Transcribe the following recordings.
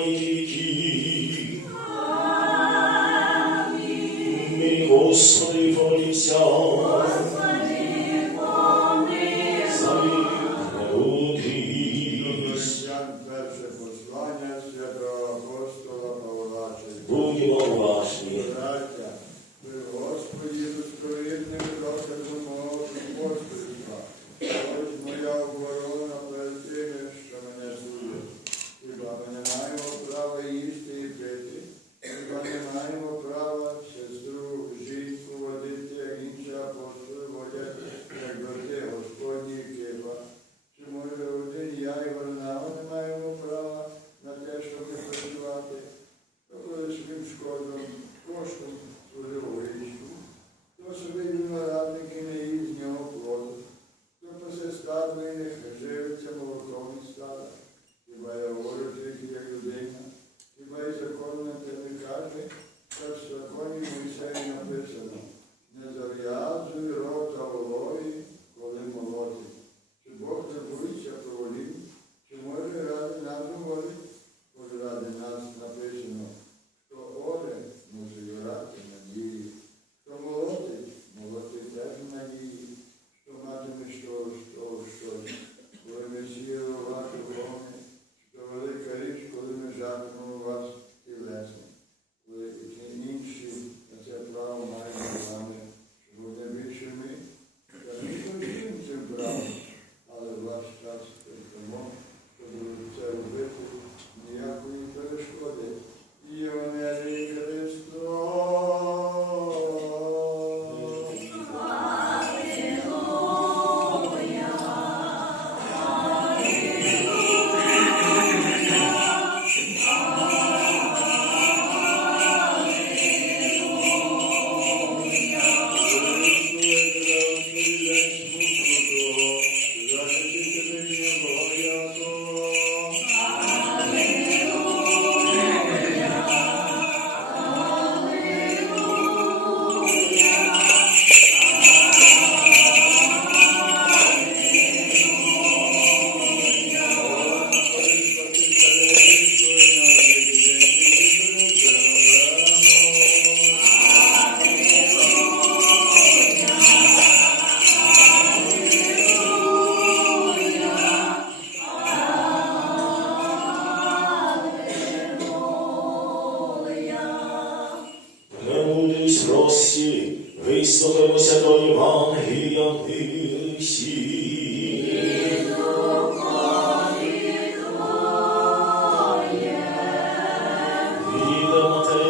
You.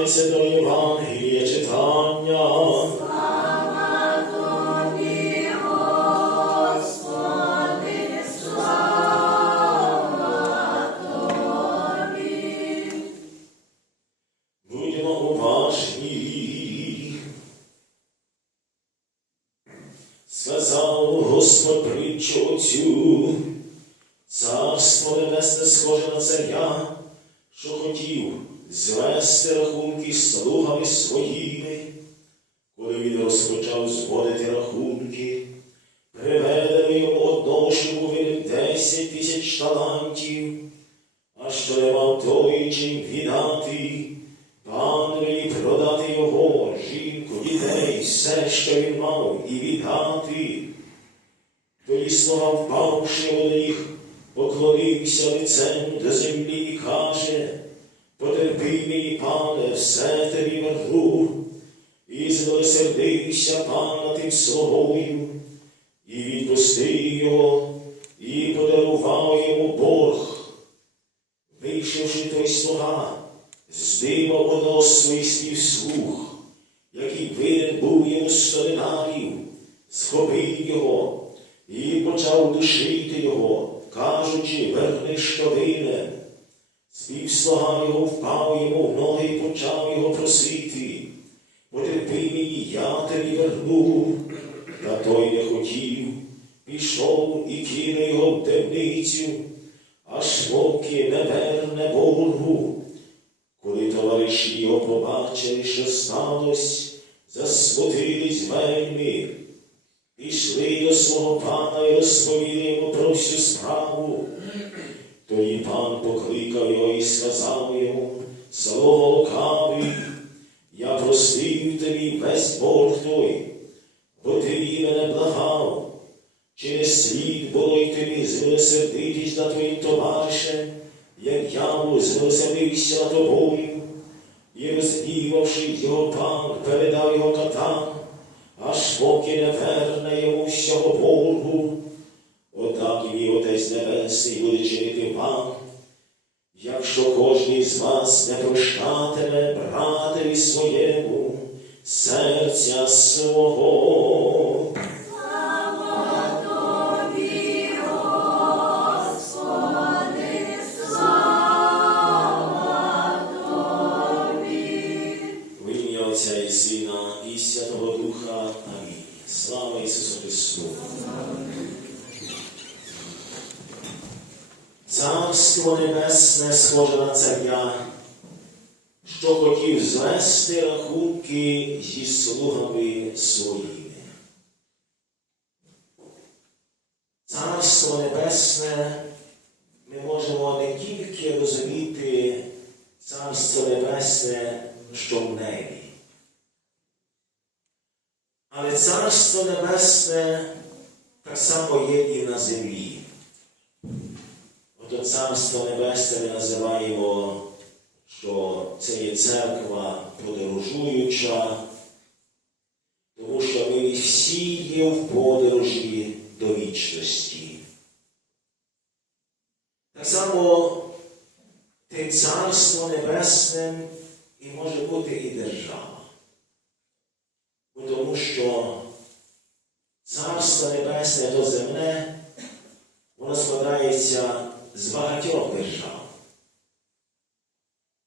se do Iván що винен десять тисяч талантів, а що не мав той чим віддати, пан велів продати його, жінку, дітей, все, що він мав, і віддати. Тоді слова впавши у них, поклонився лицем до землі і каже, потерпи мені, пане, все тобі верну, і змилосердився пана тим словою. з дима воносний співслух, який винен був йому стоненарів, схопив його і почав душити його, кажучи, верни Спів Співслуга його впав йому в ноги і почав його просити. Потерпи мені, я тобі верну, та той не хотів, пішов і кинув його в темницю, аж поки не верне Богу коли товариші його побачили, що сталося, засмутились вельми, пішли до свого пана і розповіли йому про всю справу. Тоді пан покликав його і сказав йому, Слово лукавий, я простив тобі весь борг той, бо ти мене благав, чи не слід було й тобі сердитись на твоїм товаришем, як я змилосердився тобою, і розгнівавши його пан, передав його катам, аж поки не верне йому всього боргу. Отак і мій Отець Небесний буде чинити вам, якщо кожен з вас не прощатиме братові своєму серця свого. На царя, що хотів звести рахунки зі слугами своїми. Царство Небесне ми можемо не тільки розуміти Царство Небесне, що в небі. Але Царство Небесне так само є і на землі. Ото Царство Небесне ми називаємо, що це є церква подорожуюча, тому що ми всі є в подорожі до вічності. Так само тим Царством Небесним і може бути і держава. Тому що Царство Небесне то земне, воно складається з багатьох держав.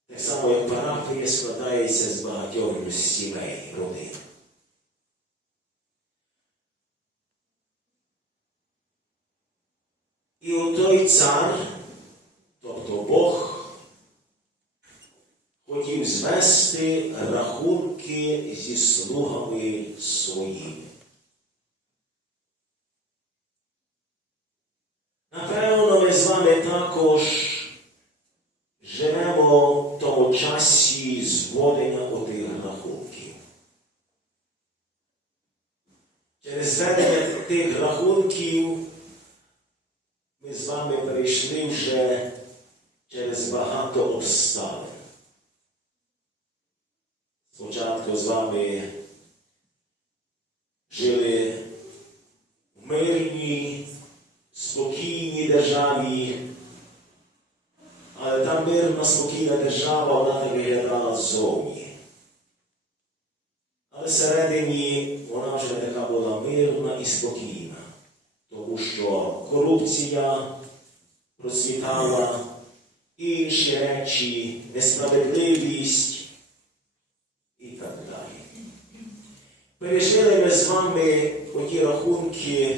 Так само, як парафія складається з багатьох сімей, родин. І отой цар, тобто Бог, хотів звести рахунки зі слугами своїми. Напевно, ми з вами також живемо в тому часі зводення отих рахунків. Через зведення тих рахунків ми з вами перейшли вже через багато обставин. Спочатку з вами жили в мирній, спокійній державі, та мирна, спокійна держава, вона не виглядала ззовні. Але всередині вона вже така була мирна і спокійна, тому що корупція процвітала, інші речі, несправедливість і так далі. Пережили ми з вами оті рахунки,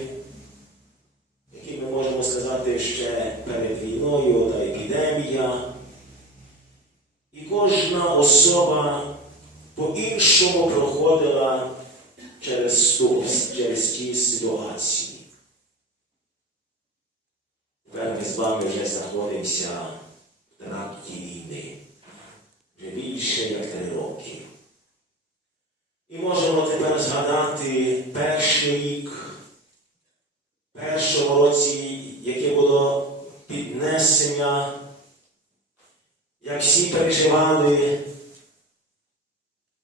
які ми можемо сказати ще перед війною епідемія. І кожна особа по-іншому проходила через, ту, через ті ситуації. Тепер ми з вами вже знаходимося в тракті війни. Вже більше як три роки. І можемо тепер згадати перший рік, в першому році, яке було піднесення, як всі переживали,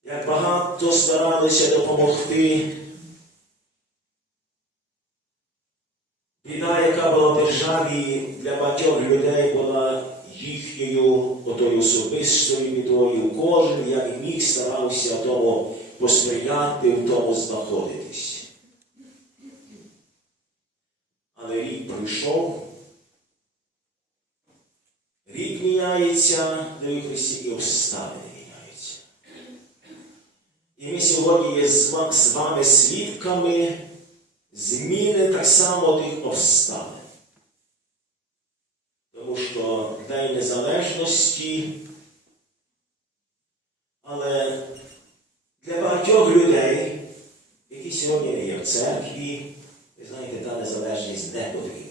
як багато старалися допомогти. Біда, яка була в державі для багатьох людей, була їхньою отою особистою бідою. Кожен, як міг, старався в тому посприяти, в тому знаходитись. Але рік пройшов, рік міняється, дорогі Христі, і обставини міняються. І ми сьогодні є з ва- з вами свідками зміни так само тих обставин. Тому що День Незалежності, але для багатьох людей, які сьогодні є в церкві, ви знаєте, та незалежність не потрібна.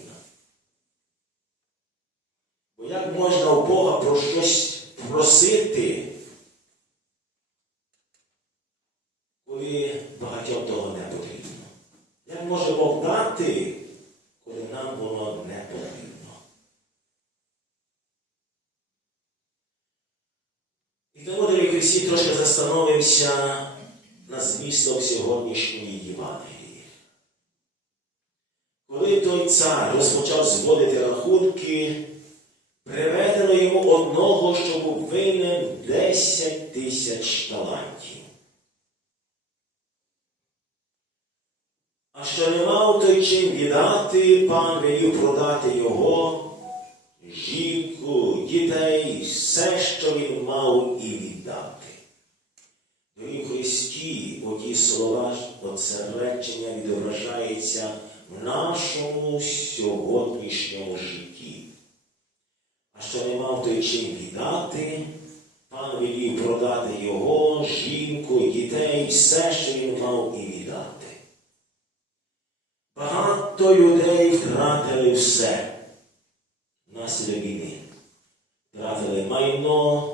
Просити, коли багатьом того не потрібно? Як може Бог дати, коли нам воно не потрібно? І тому, дорогі Христі, трошки застановимося на змістом сьогоднішньої Євангелії. Коли той цар розпочав зводити рахунки, приведено йому одного, що був винен 10 тисяч талантів. А що не мав той чим віддати, пан велів продати його, жінку, дітей, все, що він мав, і віддати. Дорогі Христі, оті слова, оце речення відображається в нашому сьогоднішньому житті. Що не мав той чим віддати, пан велів продати його, жінку, дітей, все, що він мав, і віддати. Багато людей втратили все внаслідок війни. Втратили майно,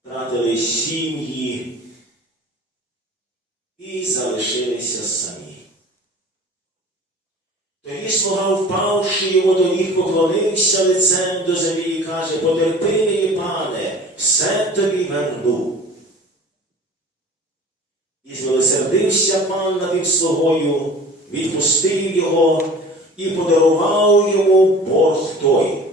втратили сім'ї і залишилися самі. Тоді слуга, впавши йому до ніг, поклонився лицем до землі і каже, потерпи мені, пане, все тобі верну. І змилосердився пан над тим слугою, відпустив його і подарував йому борг той.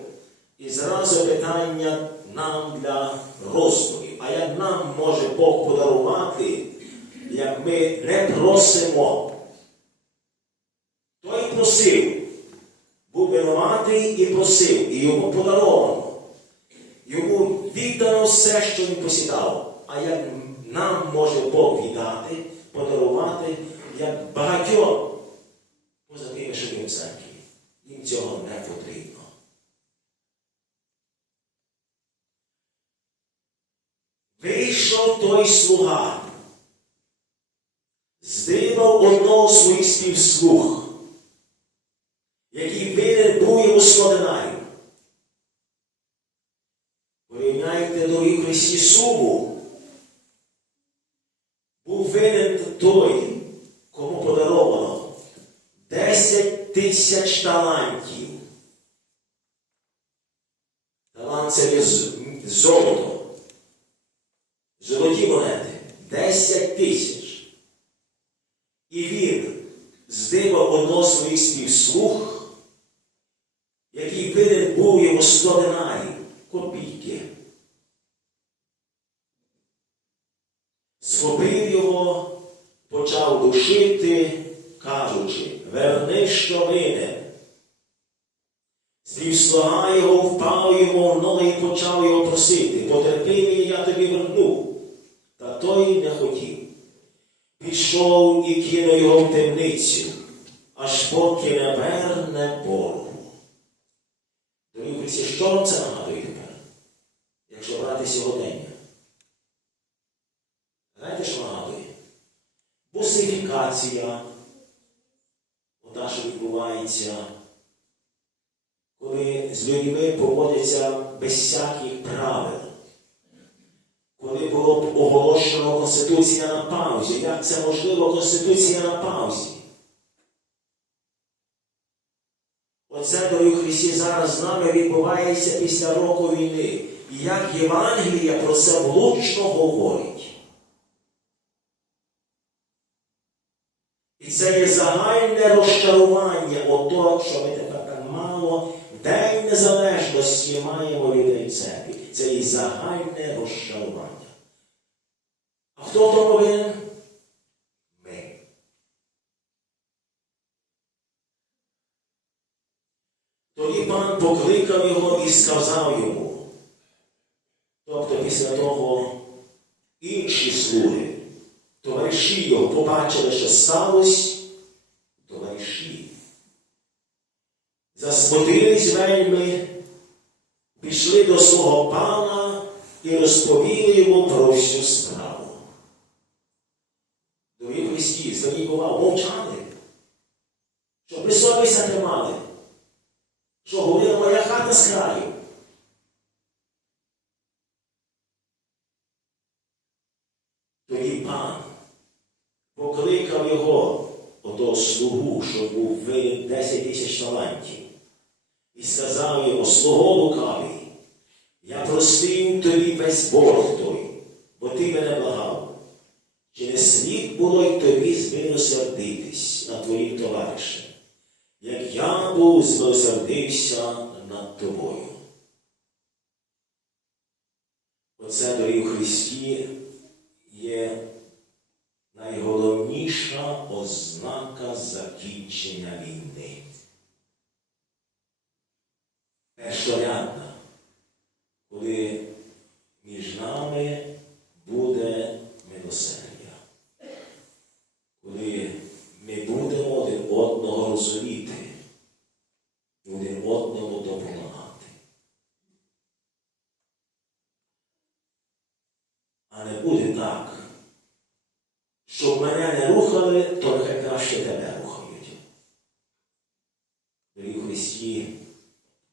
І зразу питання нам для роздумів. А як нам може Бог подарувати, як ми не просимо? Просив, був винуватий і просив, і йому подаровано. Йому віддано все, що він посідав. А як нам може Бог віддати, подарувати, як багатьом, поза тими, що є в церкві, їм цього не потрібно. Вийшов той слуга, здибав одного своїх співслуг, який винен був йому складинаю. Порівняйте дорогі Христі суму. Був винен той, кому подаровано 10 тисяч талантів. Талант це золото. Золоті монети 10 тисяч. І він здибав одного своїх співслуг, який винен був йому 100 динарів, копійки. Схопив його, почав душити, кажучи, верни, що винен. Співслуга його впав йому в ноги і почав його просити, потерпи мені, я тобі верну. Та той не хотів. Пішов його в темницю, аж поки не верне боргу. Дорогі що це нагадує тепер? Якщо брати сьогодення? Знаєте, що нагадує? Бусифікація, ота, що відбувається, коли з людьми поводяться без всяких правил. Коли було оголошено Конституція на паузі. Як це можливо Конституція на паузі? Оце, дорогі Христі, зараз з нами відбувається після року війни. І як Євангелія про це влучно говорить. І це є загальне розчарування ото, що ми тепер так мало День Незалежності маємо людей в церкві. Це є загальне розчарування. А хто в тому винен? Ми. Тоді пан покликав його і сказав йому. Тобто після того інші слуги, товариші його побачили, що сталося, товариші. Засмутились вельми, пішли до свого пана і розповіли йому про всю справу. Дорогі Христі, зверніть увагу, мовчали, щоб ми совіся тримали, що говорила моя хата з краю. Тоді пан покликав його отого слугу, що був винен 10 тисяч талантів, і сказав йому, свого лукавий, я простив тобі весь борг той, бо ти мене благав. Чи не слід було й тобі змилосердитись над твоїм товаришем, як я був змилосердився над тобою? Оце, дорогі у Христі, є найголовніша ознака закінчення війни. Першорядна, коли між нами буде милосердя, коли ми будемо один одного розуміти, і один одному допомагати. А не буде так, щоб мене не рухали, то нехай краще тебе рухають. Дорогі у Христі,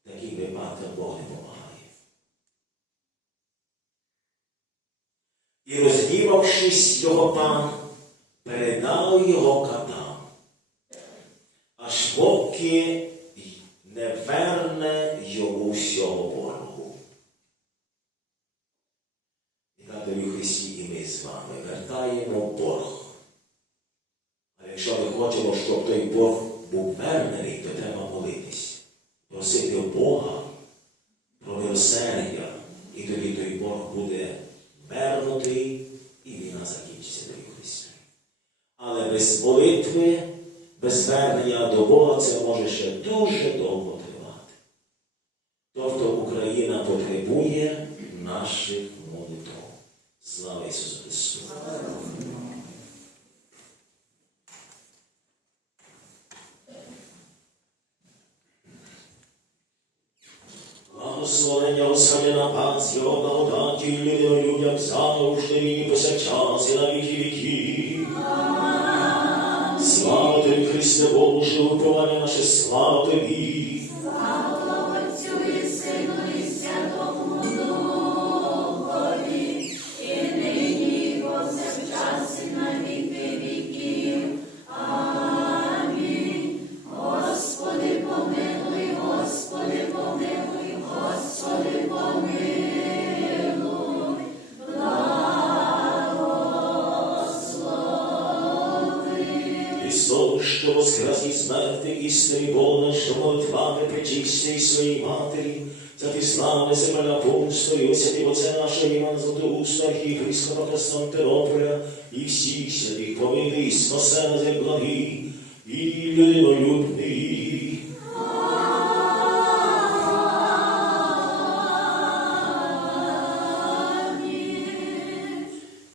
в таких випадках Бог не допомагає. І роздівавшись, його пан передав його катам, аж поки не верне йому всього боргу. І дорогі Христі, і ми з вами вертаємо борг. А якщо ми хочемо, щоб той борг був вернений, то треба молитись, просити у Бога про милосердя, і тоді той борг буде вернутий, і війна закінчиться дорогі у Христі. Але без молитви, без звернення до Бога це може ще дуже довго тривати. Тобто Україна потребує наших молитв. Слава Ісусу Христу! Благословення на пас Його благодаті людям людям завжди нині повсякчас і на віки віків. Слава Тобі, Христе Боже, уповання наше, слава Тобі. Що воскрес смерти мертвих істини Бога, що молитвами причистій своїй матері, за ти славне земля апостолів, святі Отця нашого Івана Златоуста, архієпископа Константинополя, і всіх святих помилуй, спасе на землі,